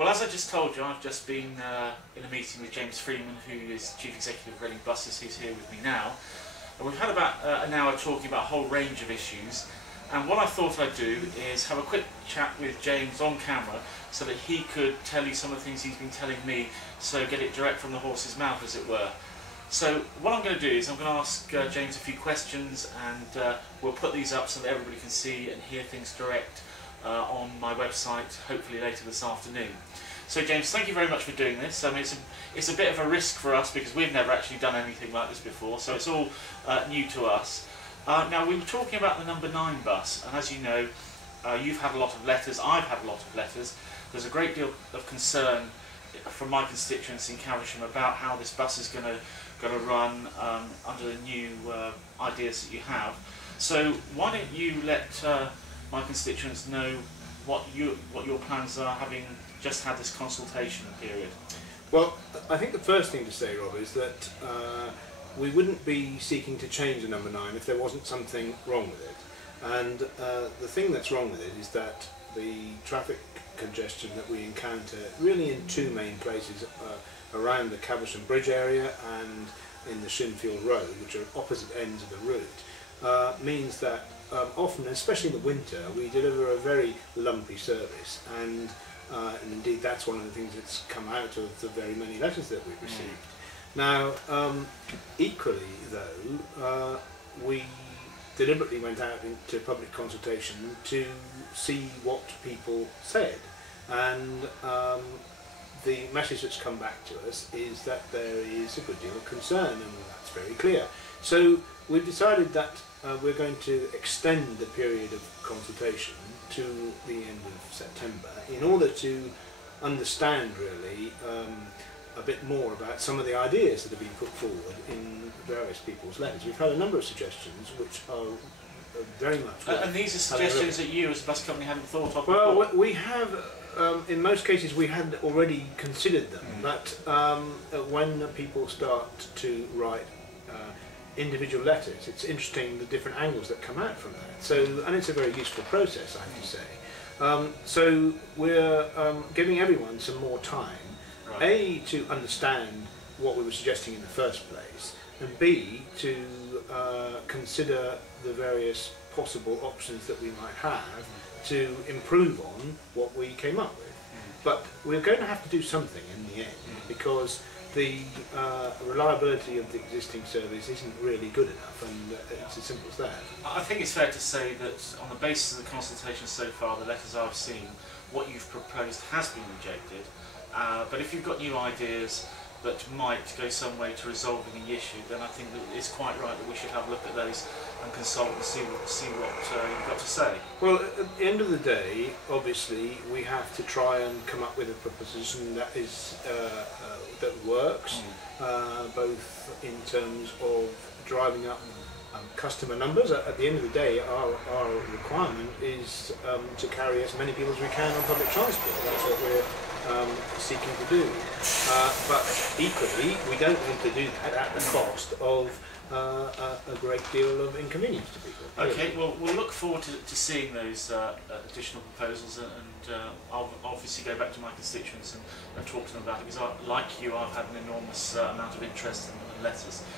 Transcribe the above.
Well, as I just told you, I've just been in a meeting with James Freeman, who is Chief Executive of Reading Buses, who's here with me now. And we've had about an hour talking about a whole range of issues. And what I thought I'd do is have a quick chat with James on camera so that he could tell you some of the things he's been telling me, so get it direct from the horse's mouth, as it were. So what I'm going to do is I'm going to ask James a few questions, and we'll put these up so that everybody can see and hear things direct on my website, hopefully later this afternoon. So James, thank you very much for doing this. I mean, it's a bit of a risk for us because we've never actually done anything like this before, so it's all new to us. Now, we were talking about the number 9 bus, and as you know, you've had a lot of letters, I've had a lot of letters. There's a great deal of concern from my constituents in Caversham about how this bus is going to run under the new ideas that you have. So why don't you let my constituents know what your plans are, having just had this consultation period? Well, I think the first thing to say, Rob, is that we wouldn't be seeking to change the number 9 if there wasn't something wrong with it. And the thing that's wrong with it is that the traffic congestion that we encounter really in 2 main places, around the Caversham Bridge area and in the Shinfield Road, which are opposite ends of the route, means that often, especially in the winter, we deliver a very lumpy service, and indeed that's one of the things that's come out of the very many letters that we've received. Now, equally though, we deliberately went out into public consultation to see what people said, and the message that's come back to us is that there is a good deal of concern, and that's very clear. So we've decided that we're going to extend the period of consultation to the end of September in order to understand really a bit more about some of the ideas that have been put forward in various people's letters. We've had a number of suggestions which are very much... and these are suggestions that you as a bus company hadn't thought of before? Well, we have, in most cases we had already considered them, but when people start to write individual letters, it's interesting the different angles that come out from that. So, and it's a very useful process, I have to say. So we're giving everyone some more time, right. A, to understand what we were suggesting in the first place, and B, to consider the various possible options that we might have to improve on what we came up with. But we're going to have to do something in the end, because the reliability of the existing service isn't really good enough, and it's as simple as that. I think it's fair to say that on the basis of the consultation so far, the letters I've seen, what you've proposed has been rejected. But if you've got new ideas that might go some way to resolving the issue, then I think that it's quite right that we should have a look at those and consult and see what you've got to say. Well, at the end of the day, obviously, we have to try and come up with a proposition that is that works, both in terms of driving up customer numbers. At the end of the day, our requirement is to carry as many people as we can on public transport. That's what we're seeking to do. But equally, we don't want to do that at the cost of a great deal of inconvenience to people. Okay, well, we'll look forward to seeing those additional proposals, and I'll obviously go back to my constituents and talk to them about it, because like you, I've had an enormous amount of interest in letters,